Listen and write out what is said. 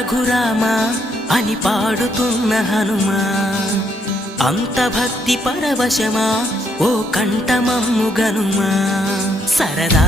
రఘురామా అని పాడుతున్న హనుమా, అంత భక్తి పరవశమా ఓ కంఠమమ్ము గనుమా. సరదా